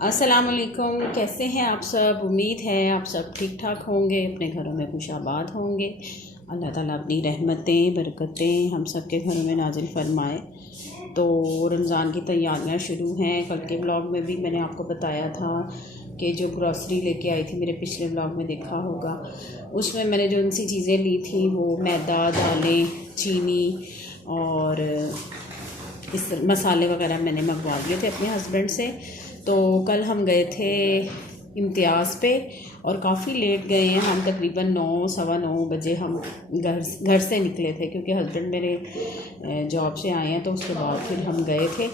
अस्सलाम वालेकुम। कैसे हैं आप सब? उम्मीद है आप सब ठीक ठाक होंगे, अपने घरों में खुशाबाद होंगे। अल्लाह ताला अपनी रहमतें बरकतें हम सब के घरों में नाजिल फरमाए। तो रमज़ान की तैयारियां शुरू हैं। कल के ब्लॉग में भी मैंने आपको बताया था कि जो ग्रॉसरी लेके आई थी, मेरे पिछले ब्लॉग में देखा होगा, उसमें मैंने जो उनसी चीज़ें ली थी वो मैदा, दालें, चीनी और इस मसाले वगैरह मैंने मंगवा लिए थे अपने हस्बैंड से। तो कल हम गए थे इम्तियाज़ पे और काफ़ी लेट गए हैं हम, तकरीबन 9 सवा 9 बजे हम घर से निकले थे, क्योंकि हस्बैंड मेरे जॉब से आए हैं तो उसके बाद फिर हम गए थे।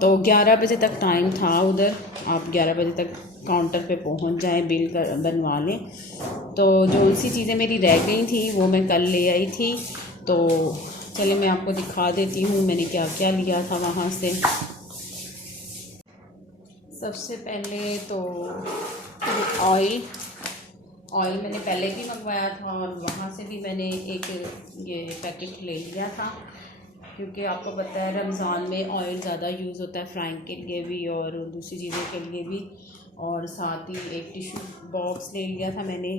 तो 11 बजे तक टाइम था उधर। आप 11 बजे तक काउंटर पे पहुंच जाएं, बिल कर बनवा लें। तो जो सी चीज़ें मेरी रह गई थी वो मैं कल ले आई थी। तो चलिए मैं आपको दिखा देती हूँ मैंने क्या क्या लिया था वहाँ से। सबसे पहले तो ऑयल मैंने पहले भी मंगवाया था और वहाँ से भी मैंने एक ये पैकेट ले लिया था, क्योंकि आपको पता है रमज़ान में ऑयल ज़्यादा यूज़ होता है, फ्राइंग के लिए भी और दूसरी चीज़ों के लिए भी। और साथ ही एक टिश्यू बॉक्स ले लिया था मैंने।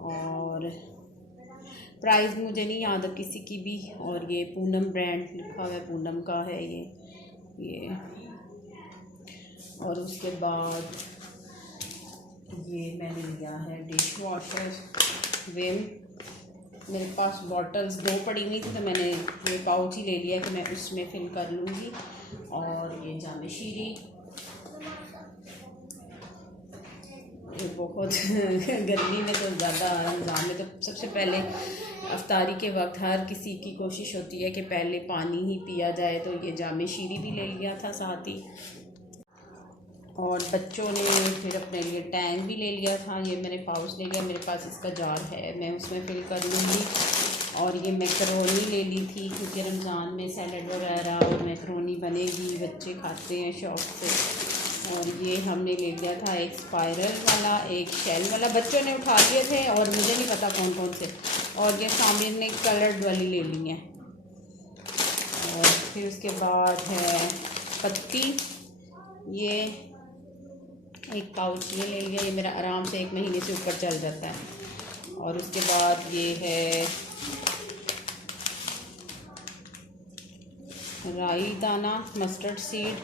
और प्राइस मुझे नहीं याद किसी की भी। और ये पूनम ब्रांड लिखा हुआ है, पूनम का है ये। और उसके बाद ये मैंने लिया है डिश वॉशर विम। मेरे पास बॉटल्स 2 पड़ी हुई थी तो मैंने ये पाउच ही ले लिया कि मैं उसमें फिल कर लूँगी। और ये जामे शीरी, ये बहुत गर्मी में तो ज़्यादा, रमज़ान में तो सबसे पहले अफ्तारी के वक्त हर किसी की कोशिश होती है कि पहले पानी ही पिया जाए, तो ये जामे शीरी भी ले लिया था साथ ही। और बच्चों ने फिर अपने लिए टैंक भी ले लिया था, ये मैंने पाउच ले लिया, मेरे पास इसका जार है, मैं उसमें फिल कर लूँगी। और ये मैकरोनी ले ली थी, क्योंकि रमज़ान में सैलड वगैरह और मैकरोनी बनेगी, बच्चे खाते हैं शौक़ से। और ये हमने ले लिया था एक स्पाइरल वाला, एक शेल वाला, बच्चों ने उठा लिए थे और मुझे नहीं पता कौन कौन से। और ये सामने ने कलर्ड वाली ले ली है। और फिर उसके बाद है पत्ती, ये एक पाउच ये ले लिया, ये मेरा आराम से 1 महीने से ऊपर चल जाता है। और उसके बाद ये है राई दाना, मस्टर्ड सीड,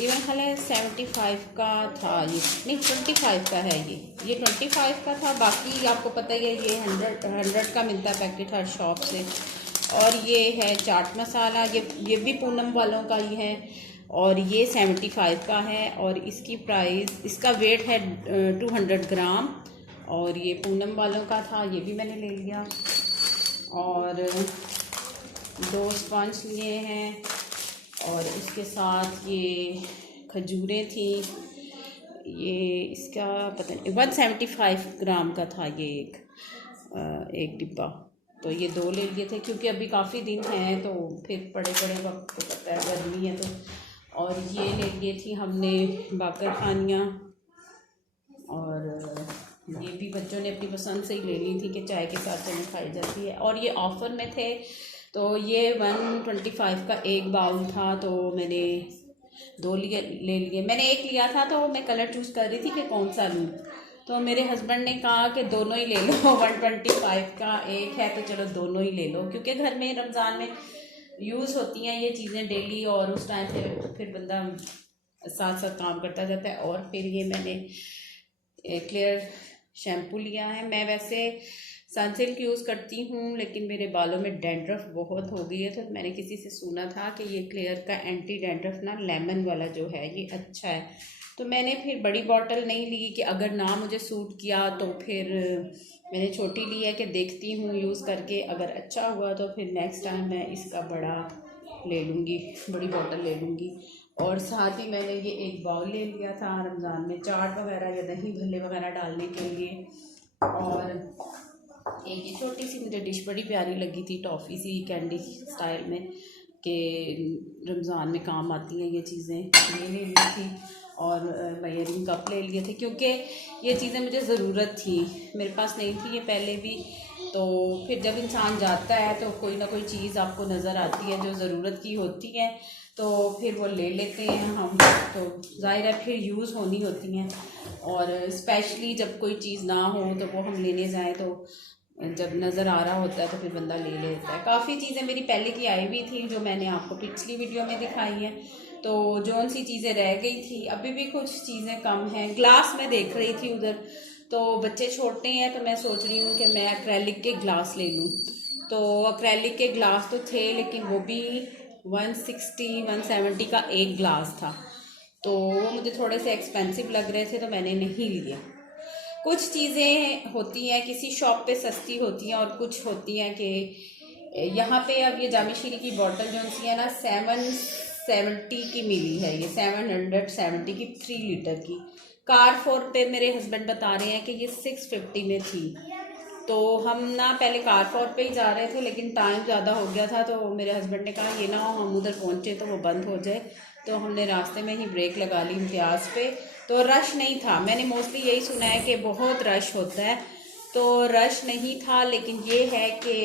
इवन ख्याल है 75 का था, ये नहीं 25 का है, ये 25 का था। बाकी आपको पता ही है ये 100 का मिलता है पैकेट हर शॉप से। और ये है चाट मसाला, ये भी पूनम वालों का ही है और ये 75 का है। और इसकी प्राइस, इसका वेट है 200 ग्राम और ये पूनम वालों का था, ये भी मैंने ले लिया। और 2 स्पंज लिए हैं और इसके साथ ये खजूरें थी, ये इसका पता नहीं 175 ग्राम का था ये एक डिब्बा। तो ये 2 ले लिए थे, क्योंकि अभी काफ़ी दिन हैं तो फिर पड़े वक्त को पता है गर्मी है तो। और ये ले लिए थी हमने बाकर खानियाँ, और ये भी बच्चों ने अपनी पसंद से ही ले ली थी कि चाय के साथ चने खाई जाती है। और ये ऑफ़र में थे तो ये 125 का एक बाउल था, तो मैंने 2 ले लिए। मैंने एक लिया था तो मैं कलर चूज़ कर रही थी कि कौन सा लूँ, तो मेरे हस्बैंड ने कहा कि दोनों ही ले लो 125 का एक है तो चलो दोनों ही ले लो, क्योंकि घर में रमज़ान में यूज़ होती हैं ये चीज़ें डेली और उस टाइम पे फिर बंदा साथ साथ काम करता जाता है। और फिर ये मैंने क्लियर शैम्पू लिया है। मैं वैसे सनसिल्क यूज़ करती हूँ लेकिन मेरे बालों में डैंड्रफ बहुत हो गई है, तो मैंने किसी से सुना था कि ये क्लियर का एंटी डैंड्रफ ना लेमन वाला जो है ये अच्छा है, तो मैंने फिर बड़ी बॉटल नहीं ली कि अगर ना मुझे सूट किया तो फिर मैंने छोटी ली है कि देखती हूँ यूज़ करके, अगर अच्छा हुआ तो फिर नेक्स्ट टाइम मैं इसका बड़ा ले लूँगी, बड़ी बॉटल ले लूँगी। और साथ ही मैंने ये एक बाउल ले लिया था रमज़ान में चाट वगैरह या दही भल्ले वगैरह डालने के लिए। और एक ये छोटी सी मुझे डिश बड़ी प्यारी लगी थी, टॉफ़ी सी कैंडी स्टाइल में, कि रमज़ान में काम आती हैं ये चीज़ें, ये ले ली थी। और मेजरिंग कप ले लिए थे, क्योंकि ये चीज़ें मुझे ज़रूरत थी, मेरे पास नहीं थी ये पहले भी। तो फिर जब इंसान जाता है तो कोई ना कोई चीज़ आपको नज़र आती है जो ज़रूरत की होती है, तो फिर वो ले लेते हैं हम, तो ज़ाहिर है फिर यूज़ होनी होती हैं। और स्पेशली जब कोई चीज़ ना हो तो वो हम लेने जाएं तो जब नज़र आ रहा होता है तो फिर बंदा ले लेता है। काफ़ी चीज़ें मेरी पहले की आई हुई थी जो मैंने आपको पिछली वीडियो में दिखाई हैं, तो जौन सी चीज़ें रह गई थी, अभी भी कुछ चीज़ें कम हैं। ग्लास में देख रही थी उधर, तो बच्चे छोटे हैं तो मैं सोच रही हूँ कि मैं एक्रेलिक के ग्लास ले लूँ। तो एक्रेलिक के ग्लास तो थे लेकिन वो भी 160-170 का एक ग्लास था, तो वो मुझे थोड़े से एक्सपेंसिव लग रहे थे तो मैंने नहीं लिए। कुछ चीज़ें होती हैं किसी शॉप पे सस्ती होती हैं और कुछ होती हैं कि यहाँ पे अब ये जामी शीरी की बॉटल जो सी है ना 770 की मिली है, ये 770 की 3 लीटर की। कारफोर पे मेरे हस्बैंड बता रहे हैं कि ये 650 में थी। तो हम ना पहले कारफोर पे ही जा रहे थे लेकिन टाइम ज़्यादा हो गया था, तो मेरे हस्बैंड ने कहा ये ना हो हम उधर पहुँचे तो वो बंद हो जाए, तो हमने रास्ते में ही ब्रेक लगा ली इम्तियाज़ पे। तो रश नहीं था, मैंने मोस्टली यही सुना है कि बहुत रश होता है, तो रश नहीं था। लेकिन ये है कि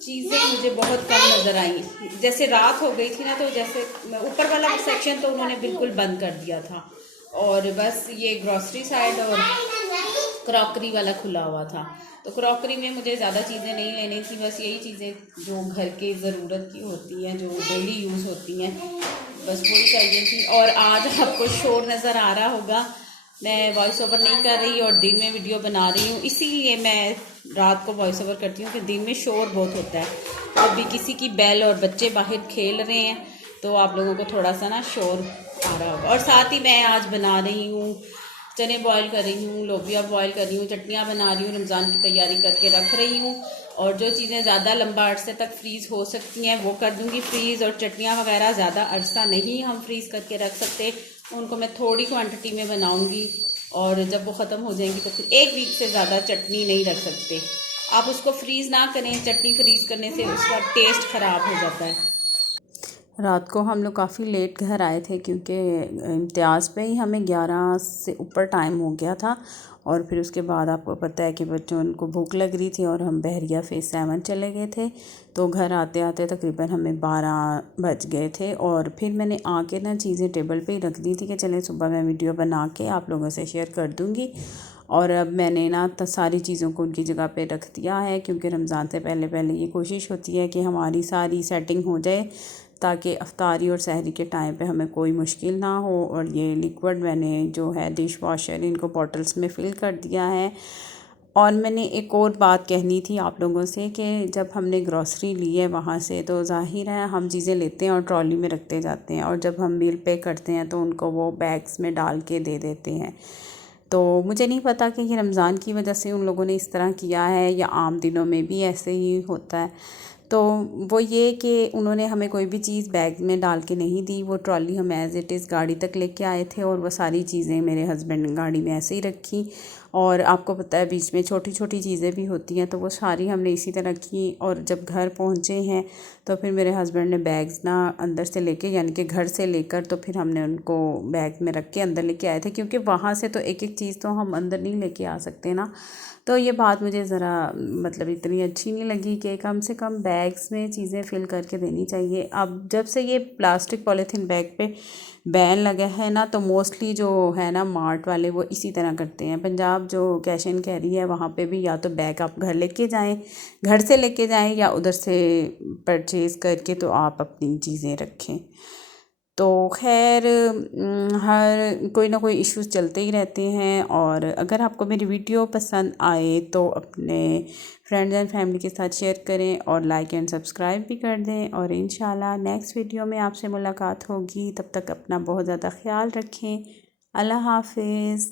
चीज़ें मुझे बहुत कम नज़र आई। जैसे रात हो गई थी ना, तो जैसे ऊपर वाला सेक्शन तो उन्होंने बिल्कुल बंद कर दिया था और बस ये ग्रॉसरी साइड और क्रॉकरी वाला खुला हुआ था। तो क्रॉकरी में मुझे ज़्यादा चीज़ें नहीं लेनी थी, बस यही चीज़ें जो घर के ज़रूरत की होती हैं, जो डेली यूज़ होती हैं, बस वही चाहिए थी। और आज आपको शोर नज़र आ रहा होगा, मैं वॉइस ओवर नहीं कर रही और दिन में वीडियो बना रही हूँ, इसीलिए मैं रात को वॉइस ओवर करती हूँ कि दिन में शोर बहुत होता है। अभी किसी की बेल और बच्चे बाहर खेल रहे हैं तो आप लोगों को थोड़ा सा ना शोर आ रहा होगा। और साथ ही मैं आज बना रही हूँ, चने बॉईल कर रही हूँ, लोबिया बॉईल कर रही हूँ, चटनियाँ बना रही हूँ, रमज़ान की तैयारी करके रख रही हूँ। और जो चीज़ें ज़्यादा लंबा अरसे तक फ्रीज़ हो सकती हैं वो कर दूँगी फ्रीज़। और चटनियाँ वगैरह ज़्यादा अरसा नहीं हम फ्रीज़ करके रख सकते, उनको मैं थोड़ी क्वांटिटी में बनाऊँगी और जब वो ख़त्म हो जाएंगी तो फिर 1 वीक से ज़्यादा चटनी नहीं रख सकते। आप उसको फ्रीज़ ना करें, चटनी फ्रीज़ करने से उसका टेस्ट ख़राब हो जाता है। रात को हम लोग काफ़ी लेट घर आए थे क्योंकि इम्तियाज़ पे ही हमें 11 से ऊपर टाइम हो गया था। और फिर उसके बाद आपको पता है कि बच्चों उनको भूख लग रही थी और हम बहरिया फेज़ 7 चले गए थे, तो घर आते आते तकरीबन हमें 12 बज गए थे। और फिर मैंने आके ना चीज़ें टेबल पे ही रख दी थी कि चले सुबह मैं वीडियो बना के आप लोगों से शेयर कर दूँगी। और अब मैंने ना सारी चीज़ों को उनकी जगह पे रख दिया है क्योंकि रमज़ान से पहले पहले ये कोशिश होती है कि हमारी सारी सेटिंग हो जाए ताकि अफ्तारी और सहरी के टाइम पे हमें कोई मुश्किल ना हो। और ये लिक्विड मैंने जो है डिश वॉशर इनको बॉटल्स में फ़िल कर दिया है। और मैंने एक और बात कहनी थी आप लोगों से कि जब हमने ग्रॉसरी ली है वहाँ से, तो ज़ाहिर है हम चीज़ें लेते हैं और ट्रॉली में रखते जाते हैं, और जब हम बिल पे करते हैं तो उनको वो बैग्स में डाल के दे देते हैं। तो मुझे नहीं पता कि ये रमज़ान की वजह से उन लोगों ने इस तरह किया है या आम दिनों में भी ऐसे ही होता है। तो वो ये कि उन्होंने हमें कोई भी चीज़ बैग में डाल के नहीं दी, वो ट्रॉली हम एज़ इट इज़ गाड़ी तक लेके आए थे और वो सारी चीज़ें मेरे हस्बैंड ने गाड़ी में ऐसे ही रखी। और आपको पता है बीच में छोटी छोटी चीज़ें भी होती हैं, तो वो सारी हमने इसी तरह की। और जब घर पहुँचे हैं तो फिर मेरे हस्बैंड ने बैग्स ना अंदर से लेके, यानी कि घर से लेकर, तो फिर हमने उनको बैग में रख के अंदर लेके आए थे क्योंकि वहाँ से तो एक एक चीज़ तो हम अंदर नहीं लेके आ सकते ना। तो ये बात मुझे ज़रा मतलब इतनी अच्छी नहीं लगी कि कम से कम बैग्स में चीज़ें फ़िल करके देनी चाहिए। अब जब से ये प्लास्टिक पॉलीथीन बैग पे बैन लगा है ना, तो मोस्टली जो है ना मार्ट वाले वो इसी तरह करते हैं। पंजाब जो कैश एंड कैरी है वहाँ पे भी या तो बैग आप घर लेके जाएं, घर से लेके जाएं, या उधर से परचेज़ करके तो आप अपनी चीज़ें रखें। तो खैर हर कोई ना कोई इश्यूज़ चलते ही रहते हैं। और अगर आपको मेरी वीडियो पसंद आए तो अपने फ्रेंड्स एंड फैमिली के साथ शेयर करें और लाइक एंड सब्सक्राइब भी कर दें। और इंशाल्लाह नेक्स्ट वीडियो में आपसे मुलाकात होगी, तब तक अपना बहुत ज़्यादा ख्याल रखें। अल्लाह हाफिज़।